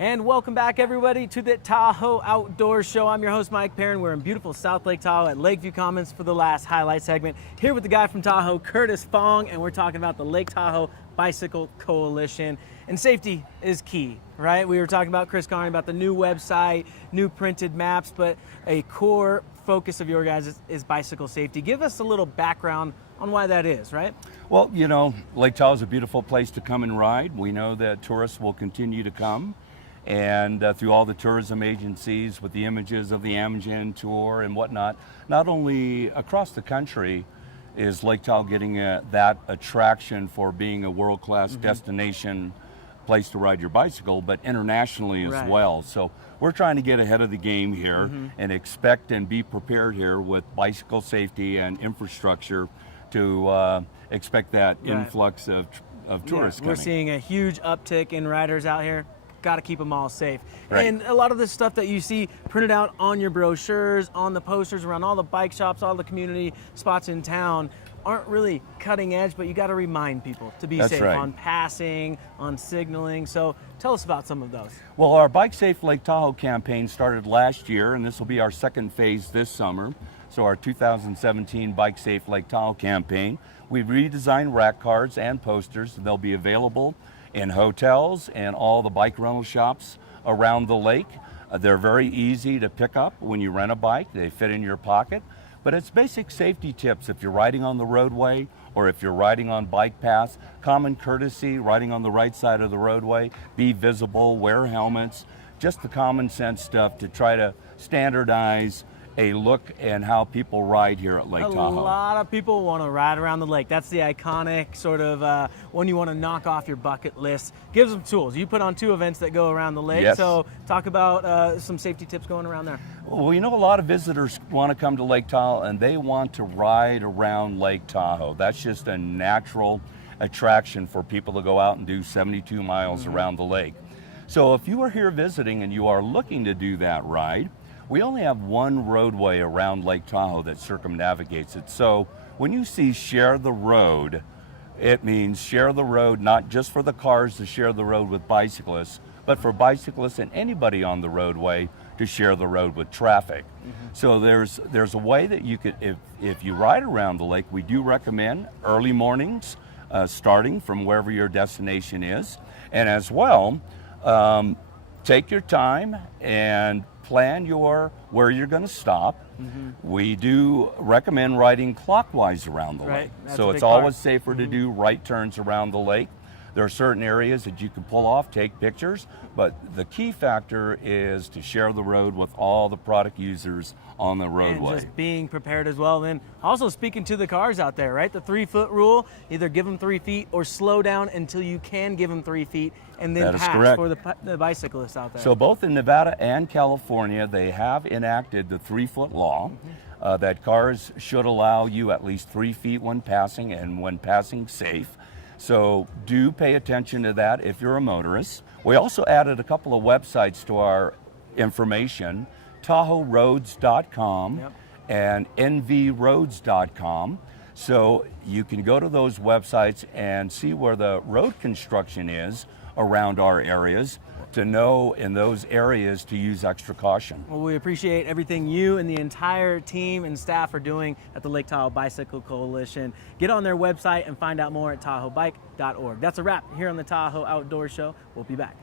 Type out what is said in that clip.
And welcome back, everybody, to the Tahoe Outdoor Show. I'm your host, Mike Perrin. We're in beautiful South Lake Tahoe at Lakeview Commons for the last highlight segment. Here with the guy from Tahoe, Curtis Fong, and we're talking about the Lake Tahoe Bicycle Coalition. And safety is key, right? We were talking about Chris Carney about the new website, new printed maps, but a core focus of your guys is bicycle safety. Give us a little background on why that is, right? Well, you know, Lake Tahoe is a beautiful place to come and ride. We know that tourists will continue to come. And through all the tourism agencies with the images of the Amgen tour and whatnot, not only across the country is Lake Tahoe getting that attraction for being a world-class destination place to ride your bicycle, but internationally as well. So we're trying to get ahead of the game here and expect and be prepared here with bicycle safety and infrastructure to expect that influx of tourists coming. We're seeing a huge uptick in riders out here. Got to keep them all safe. Right. And a lot of the stuff that you see printed out on your brochures, on the posters around all the bike shops, all the community spots in town aren't really cutting edge, but you got to remind people to be safe on passing, on signaling. So tell us about some of those. Well, our Bike Safe Lake Tahoe campaign started last year, and this will be our second phase this summer. So our 2017 Bike Safe Lake Tahoe campaign. We've redesigned rack cards and posters. They'll be available in hotels and all the bike rental shops around the lake. They're very easy to pick up when you rent a bike. They fit in your pocket. But it's basic safety tips if you're riding on the roadway or if you're riding on bike paths. Common courtesy, riding on the right side of the roadway, be visible, wear helmets, just the common sense stuff to try to standardize a look and how people ride here at Lake Tahoe. A lot of people want to ride around the lake. That's the iconic sort of one you want to knock off your bucket list. Give them tools. You put on 2 events that go around the lake. So talk about some safety tips going around there. Well, you know, a lot of visitors want to come to Lake Tahoe and they want to ride around Lake Tahoe. That's just a natural attraction for people to go out and do 72 miles around the lake. So if you are here visiting and you are looking to do that ride, we only have one roadway around Lake Tahoe that circumnavigates it. So when you see share the road, it means share the road not just for the cars to share the road with bicyclists, but for bicyclists and anybody on the roadway to share the road with traffic. So there's a way that you could, if you ride around the lake, we do recommend early mornings, starting from wherever your destination is. And as well, take your time and plan where you're going to stop. We do recommend riding clockwise around the lake. So it's always safer to do right turns around the lake. There are certain areas that you can pull off, take pictures, but the key factor is to share the road with all the product users on the roadway. And just being prepared as well. Then also speaking to the cars out there, right? The 3-foot rule, either give them 3 feet or slow down until you can give them 3 feet and then pass for the bicyclists out there. So both in Nevada and California, they have enacted the 3-foot law that cars should allow you at least 3 feet when passing and when passing safe. So do pay attention to that if you're a motorist. We also added a couple of websites to our information, TahoeRoads.com and NVRoads.com. So you can go to those websites and see where the road construction is around our areas to know in those areas to use extra caution. Well, we appreciate everything you and the entire team and staff are doing at the Lake Tahoe Bicycle Coalition. Get on their website and find out more at TahoeBike.org. That's a wrap here on the Tahoe Outdoor Show. We'll be back.